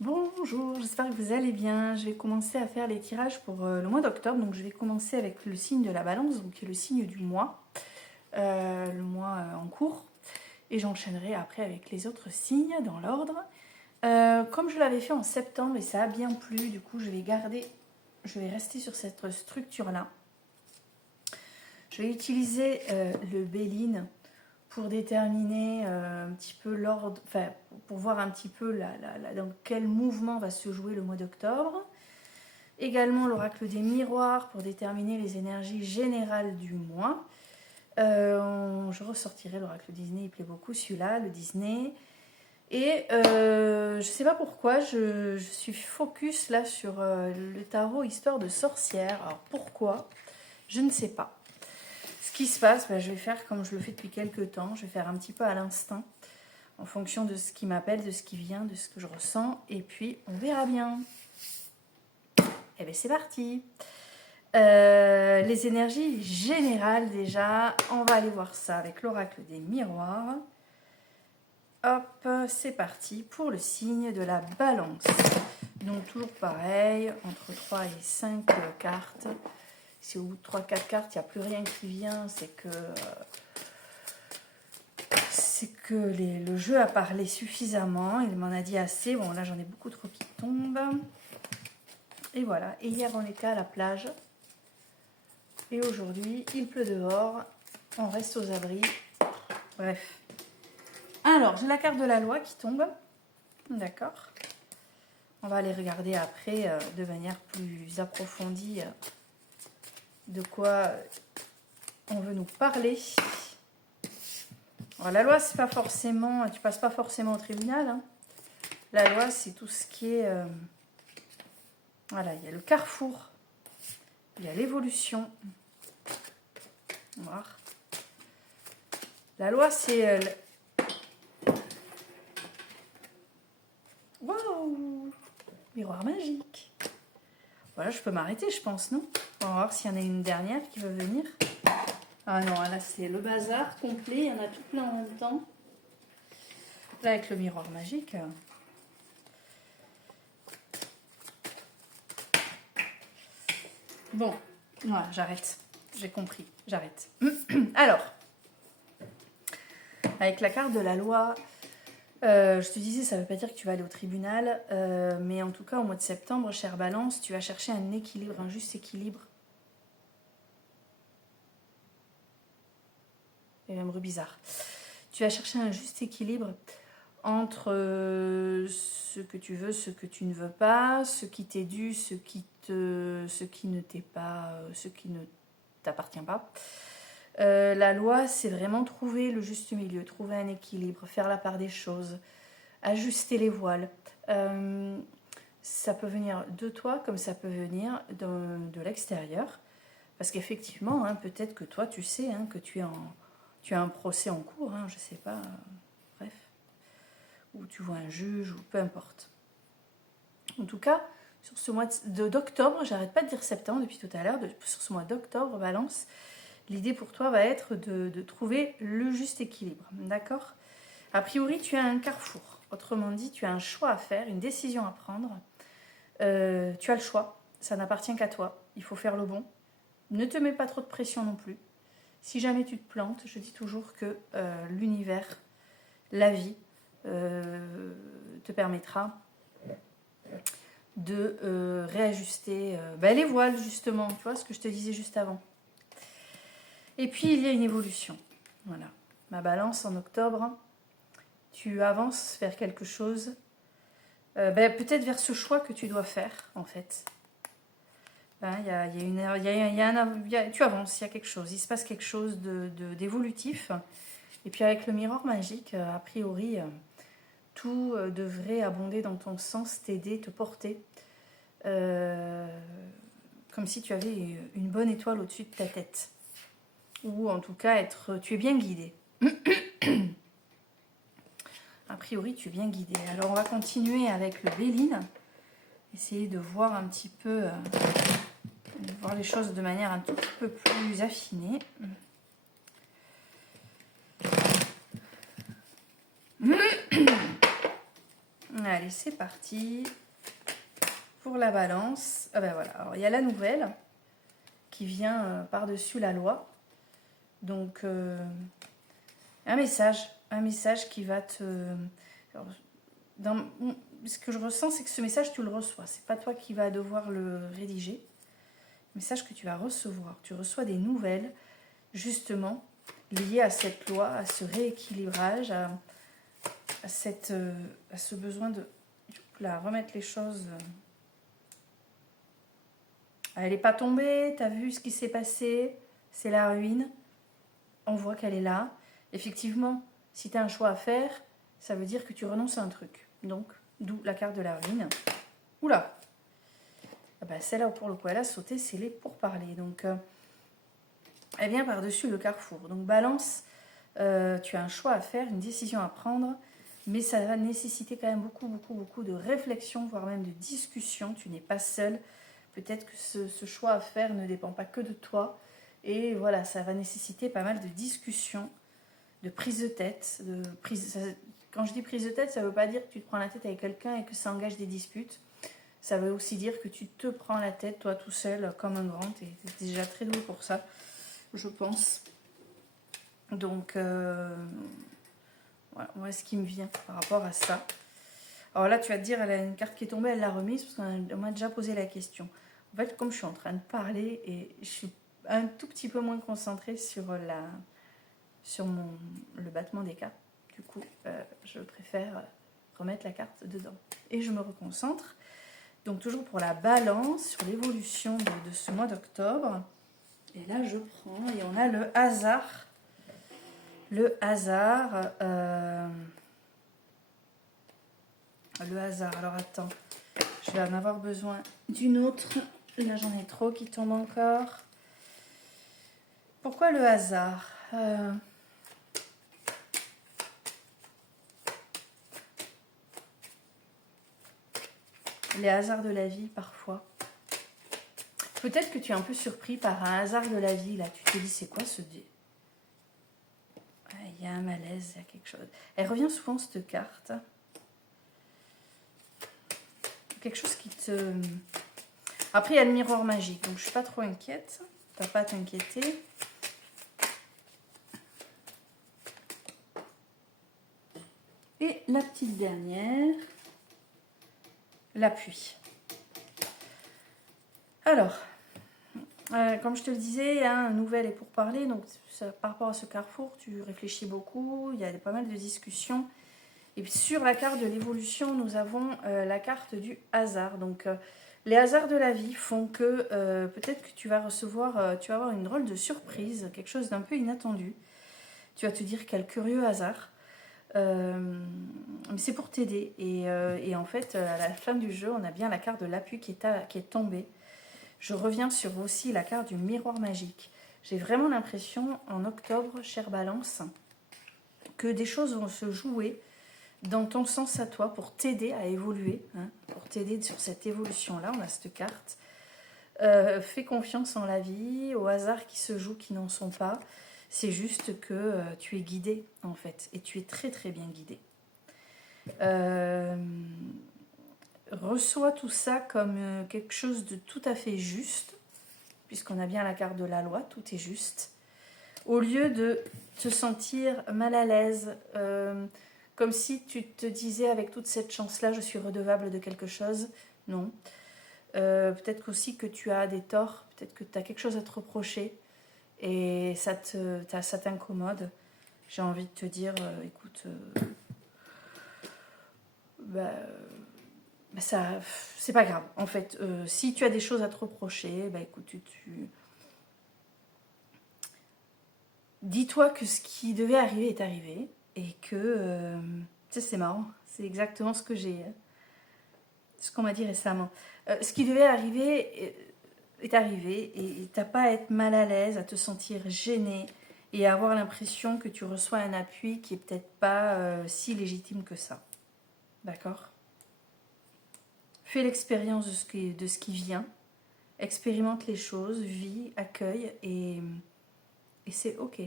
Bonjour, j'espère que vous allez bien. Je vais commencer à faire les tirages pour le mois d'octobre. Donc je vais commencer avec le signe de la balance, donc qui est le signe du mois, le mois en cours. Et j'enchaînerai après avec les autres signes dans l'ordre. Comme je l'avais fait en septembre et ça a bien plu, du coup je vais rester sur cette structure-là. Je vais utiliser le Béline pour déterminer un petit peu l'ordre, enfin pour voir un petit peu dans quel mouvement va se jouer le mois d'octobre. Également l'oracle des miroirs pour déterminer les énergies générales du mois. Je ressortirai l'oracle Disney, il plaît beaucoup celui-là, le Disney. Et je ne sais pas pourquoi, je suis focus là sur le tarot histoire de sorcière. Alors pourquoi? Je ne sais pas. Ce qui se passe, je vais faire comme je le fais depuis quelques temps. Je vais faire un petit peu à l'instinct, en fonction de ce qui m'appelle, de ce qui vient, de ce que je ressens. Et puis, on verra bien. Et bien, c'est parti. Les énergies générales, déjà. On va aller voir ça avec l'oracle des miroirs. Hop, c'est parti pour le signe de la balance. Donc, toujours pareil, entre 3 et 5 cartes. Si au bout de 3-4 cartes, il n'y a plus rien qui vient, c'est que le jeu a parlé suffisamment, il m'en a dit assez. Bon, là, j'en ai beaucoup trop qui tombent. Et voilà. Et hier, on était à la plage. Et aujourd'hui, il pleut dehors. On reste aux abris. Bref. Alors, j'ai la carte de la loi qui tombe. D'accord. On va aller regarder après, de manière plus approfondie, de quoi on veut nous parler. Alors, la loi, c'est pas forcément, tu passes pas forcément au tribunal. Hein. La loi, c'est tout ce qui est, voilà, il y a le carrefour, il y a l'évolution. On va voir. La loi, c'est, waouh, miroir magique. Voilà, je peux m'arrêter, je pense, non? On va voir s'il y en a une dernière qui veut venir. Ah non, là, c'est le bazar complet, il y en a tout plein en même temps. Là, avec le miroir magique. Bon, voilà, j'arrête. J'ai compris, j'arrête. Alors, avec la carte de la loi, je te disais, ça ne veut pas dire que tu vas aller au tribunal, mais en tout cas, au mois de septembre, chère Balance, tu vas chercher un équilibre, un juste équilibre. Et même bizarre. Tu vas chercher un juste équilibre entre ce que tu veux, ce que tu ne veux pas, ce qui t'est dû, ce qui ne t'est pas, ce qui ne t'appartient pas. La loi, c'est vraiment trouver le juste milieu, trouver un équilibre, faire la part des choses, ajuster les voiles. Ça peut venir de toi comme ça peut venir de l'extérieur. Parce qu'effectivement, hein, peut-être que toi, tu sais hein, que tu as un procès en cours, hein, je sais pas, bref. Ou tu vois un juge, ou peu importe. En tout cas, sur ce mois d'octobre, j'arrête pas de dire septembre depuis tout à l'heure, sur ce mois d'octobre, Balance, l'idée pour toi va être de trouver le juste équilibre, d'accord? A priori, tu as un carrefour. Autrement dit, tu as un choix à faire, une décision à prendre. Tu as le choix, ça n'appartient qu'à toi. Il faut faire le bon. Ne te mets pas trop de pression non plus. Si jamais tu te plantes, je dis toujours que l'univers, la vie, te permettra de réajuster les voiles, justement. Tu vois ce que je te disais juste avant. Et puis, il y a une évolution. Voilà. Ma balance en octobre, tu avances vers quelque chose, peut-être vers ce choix que tu dois faire, en fait. Tu avances, il y a quelque chose, il se passe quelque chose d'évolutif. Et puis avec le miroir magique, a priori, tout devrait abonder dans ton sens, t'aider, te porter. Comme si tu avais une bonne étoile au-dessus de ta tête. Ou en tout cas, tu es bien guidé. A priori, tu es bien guidé. Alors, on va continuer avec le Béline. Essayer de voir un petit peu, de voir les choses de manière un tout petit peu plus affinée. Allez, Allez, c'est parti pour la balance. Ah ben voilà, alors il y a la nouvelle qui vient par-dessus la loi. Donc, un message qui va te... Alors, ce que je ressens, c'est que ce message, tu le reçois. C'est pas toi qui vas devoir le rédiger. Message que tu vas recevoir. Tu reçois des nouvelles, justement, liées à cette loi, à ce rééquilibrage, à ce besoin de là, remettre les choses. Elle n'est pas tombée, tu as vu ce qui s'est passé, c'est la ruine. On voit qu'elle est là. Effectivement, si tu as un choix à faire, ça veut dire que tu renonces à un truc. Donc, d'où la carte de la ruine. Oula! Ah ben, celle-là, pour le coup, elle a sauté, c'est les pourparlers. Donc, elle vient par-dessus le carrefour. Donc, balance, tu as un choix à faire, une décision à prendre, mais ça va nécessiter quand même beaucoup de réflexion, voire même de discussion. Tu n'es pas seul. Peut-être que ce choix à faire ne dépend pas que de toi. Et voilà, ça va nécessiter pas mal de discussions, de prise de tête. Quand je dis prise de tête, ça ne veut pas dire que tu te prends la tête avec quelqu'un et que ça engage des disputes. Ça veut aussi dire que tu te prends la tête, toi tout seul, comme un grand. Tu es déjà très doué pour ça, je pense. Donc, voilà ce qui me vient par rapport à ça. Alors là, tu vas te dire, elle a une carte qui est tombée, elle l'a remise, parce qu'on m'a déjà posé la question. En fait, comme je suis en train de parler, et je suis un tout petit peu moins concentrée sur le battement des cartes, du coup, je préfère remettre la carte dedans. Et je me reconcentre. Donc toujours pour la balance, sur l'évolution de ce mois d'octobre. Et là, je prends, et on a le hasard. Le hasard, alors attends, je vais en avoir besoin d'une autre. Là, j'en ai trop qui tombent encore. Pourquoi le hasard? Les hasards de la vie, parfois. Peut-être que tu es un peu surpris par un hasard de la vie. Là, tu te dis, c'est quoi ce dé? Il y a un malaise, il y a quelque chose. Elle revient souvent, cette carte. Quelque chose qui te... Après, il y a le miroir magique, donc je suis pas trop inquiète. Tu n'as pas à t'inquiéter. Et la petite dernière, l'appui. Alors, comme je te le disais, un nouvel est pour parler. Donc, par rapport à ce carrefour, tu réfléchis beaucoup. Il y a pas mal de discussions. Et puis, sur la carte de l'évolution, nous avons la carte du hasard. Donc, les hasards de la vie font que peut-être que tu vas avoir une drôle de surprise, quelque chose d'un peu inattendu. Tu vas te dire quel curieux hasard. Mais c'est pour t'aider. Et en fait, à la fin du jeu, on a bien la carte de l'appui qui est tombée. Je reviens sur aussi la carte du miroir magique. J'ai vraiment l'impression, en octobre, chère Balance, que des choses vont se jouer dans ton sens à toi pour t'aider à évoluer, hein, pour t'aider sur cette évolution-là. On a cette carte. Fais confiance en la vie, aux hasards qui se jouent, qui n'en sont pas. C'est juste que tu es guidé, en fait, et tu es très très bien guidé. Reçois tout ça comme quelque chose de tout à fait juste, puisqu'on a bien la carte de la loi, tout est juste. Au lieu de te sentir mal à l'aise, comme si tu te disais avec toute cette chance-là, je suis redevable de quelque chose. Non. Peut-être aussi que tu as des torts, peut-être que tu as quelque chose à te reprocher et ça t'incommode. J'ai envie de te dire, écoute, ça, c'est pas grave. En fait, si tu as des choses à te reprocher, écoute, dis-toi que ce qui devait arriver est arrivé et que, tu sais, c'est marrant, c'est exactement ce qu'on m'a dit récemment. Ce qui devait arriver est arrivé et t'as pas à être mal à l'aise, à te sentir gêné et à avoir l'impression que tu reçois un appui qui est peut-être pas si légitime que ça. D'accord ? Fais l'expérience de ce qui vient, expérimente les choses, vis, accueille et c'est ok.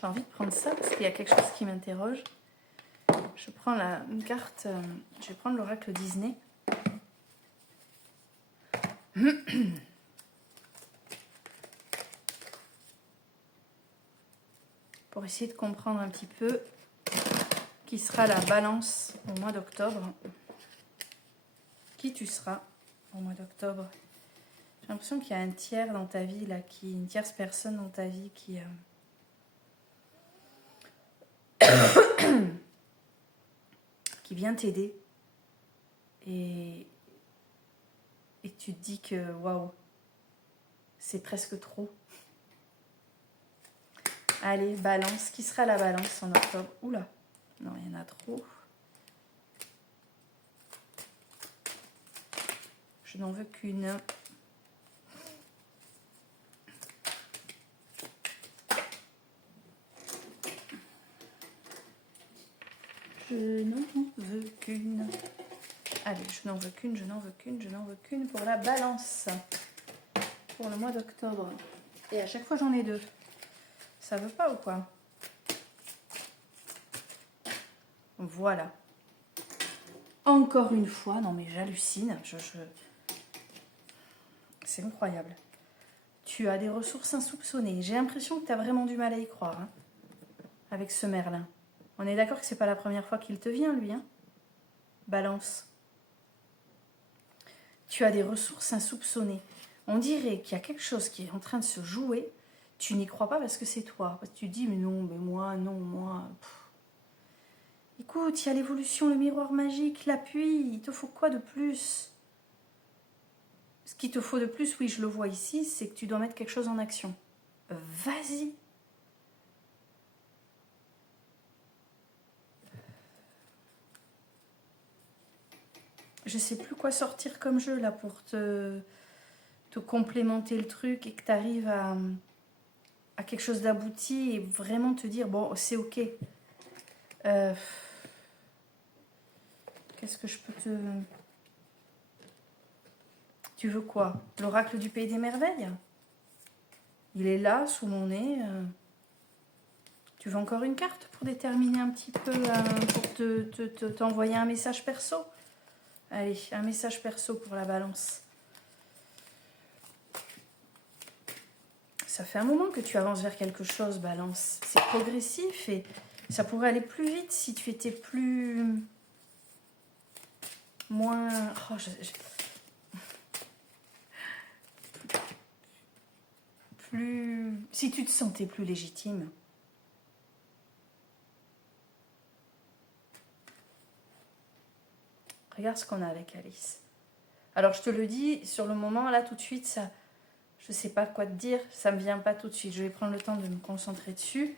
J'ai envie de prendre ça parce qu'il y a quelque chose qui m'interroge. Je prends une carte, je vais prendre l'oracle Disney. Pour essayer de comprendre un petit peu qui sera la balance au mois d'octobre. Qui tu seras au mois d'octobre. J'ai l'impression qu'il y a un tiers dans ta vie, là, une tierce personne dans ta vie qui vient t'aider. Et tu te dis que, waouh, c'est presque trop. Allez, balance. Qui sera la balance en octobre? Oula, non, il y en a trop. Je n'en veux qu'une. Je n'en veux qu'une. Allez, je n'en veux qu'une, je n'en veux qu'une, je n'en veux qu'une pour la balance. Pour le mois d'octobre. Et à chaque fois, j'en ai deux. Ça veut pas ou quoi? Voilà. Encore une fois, non mais j'hallucine. C'est incroyable. Tu as des ressources insoupçonnées. J'ai l'impression que tu as vraiment du mal à y croire. Hein, avec ce Merlin. On est d'accord que c'est pas la première fois qu'il te vient, lui. Hein, Balance. Tu as des ressources insoupçonnées. On dirait qu'il y a quelque chose qui est en train de se jouer. Tu n'y crois pas parce que c'est toi. Parce que tu dis, mais non, mais moi, non, moi. Écoute, il y a l'évolution, le miroir magique, l'appui. Il te faut quoi de plus? Ce qu'il te faut de plus, oui, je le vois ici, c'est que tu dois mettre quelque chose en action. Vas-y. Je sais plus quoi sortir comme jeu là pour te complémenter le truc et que tu arrives à quelque chose d'abouti et vraiment te dire, bon, c'est ok. Qu'est-ce que je peux te... Tu veux quoi? L'oracle du Pays des Merveilles? Il est là, sous mon nez. Tu veux encore une carte pour déterminer un petit peu, pour t'envoyer un message perso? Allez, un message perso pour la balance. Ça fait un moment que tu avances vers quelque chose, balance. C'est progressif et ça pourrait aller plus vite si tu étais plus... moins... Oh, plus... Si tu te sentais plus légitime. Regarde ce qu'on a avec Alice. Alors, je te le dis, sur le moment, là, tout de suite, ça... Je sais pas quoi te dire, ça me vient pas tout de suite. Je vais prendre le temps de me concentrer dessus.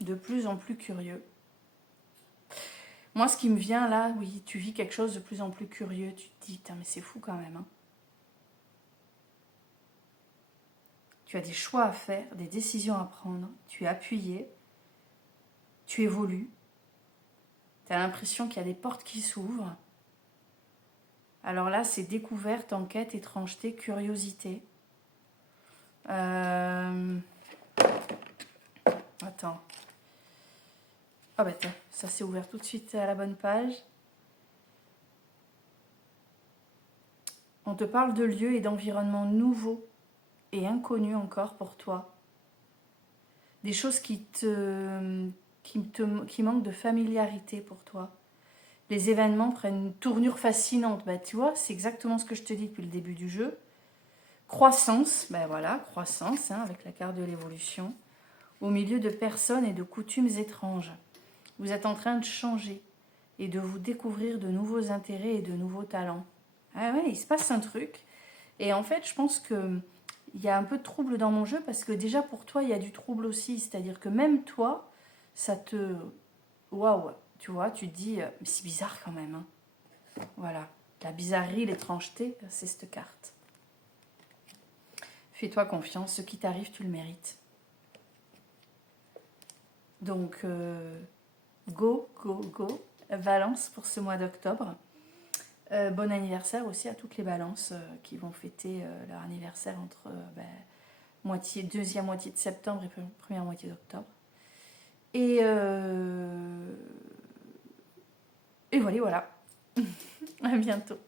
De plus en plus curieux. Moi, ce qui me vient là, oui, tu vis quelque chose de plus en plus curieux. Tu te dis, putain, mais c'est fou quand même. Hein. Tu as des choix à faire, des décisions à prendre. Tu es appuyé. Tu évolues. Tu as l'impression qu'il y a des portes qui s'ouvrent. Alors là, c'est découverte, enquête, étrangeté, curiosité. Attends. Ah bah tiens, ça s'est ouvert tout de suite à la bonne page. On te parle de lieux et d'environnements nouveaux et inconnus encore pour toi. Des choses qui manquent de familiarité pour toi. Les événements prennent une tournure fascinante. Bah, tu vois, c'est exactement ce que je te dis depuis le début du jeu. Croissance, ben voilà, croissance, hein, avec la carte de l'évolution. Au milieu de personnes et de coutumes étranges. Vous êtes en train de changer et de vous découvrir de nouveaux intérêts et de nouveaux talents. Ah ouais, il se passe un truc. Et en fait, je pense qu'il y a un peu de trouble dans mon jeu parce que déjà pour toi, il y a du trouble aussi. C'est-à-dire que même toi, ça te... Waouh, tu vois, tu te dis, c'est bizarre quand même. Hein. Voilà, la bizarrerie, l'étrangeté, c'est cette carte. Fais-toi confiance, ce qui t'arrive, tu le mérites. Donc, go, go, go. Valence pour ce mois d'octobre. Bon anniversaire aussi à toutes les balances qui vont fêter leur anniversaire entre deuxième moitié de septembre et première moitié d'octobre. Et voilà, voilà. À bientôt.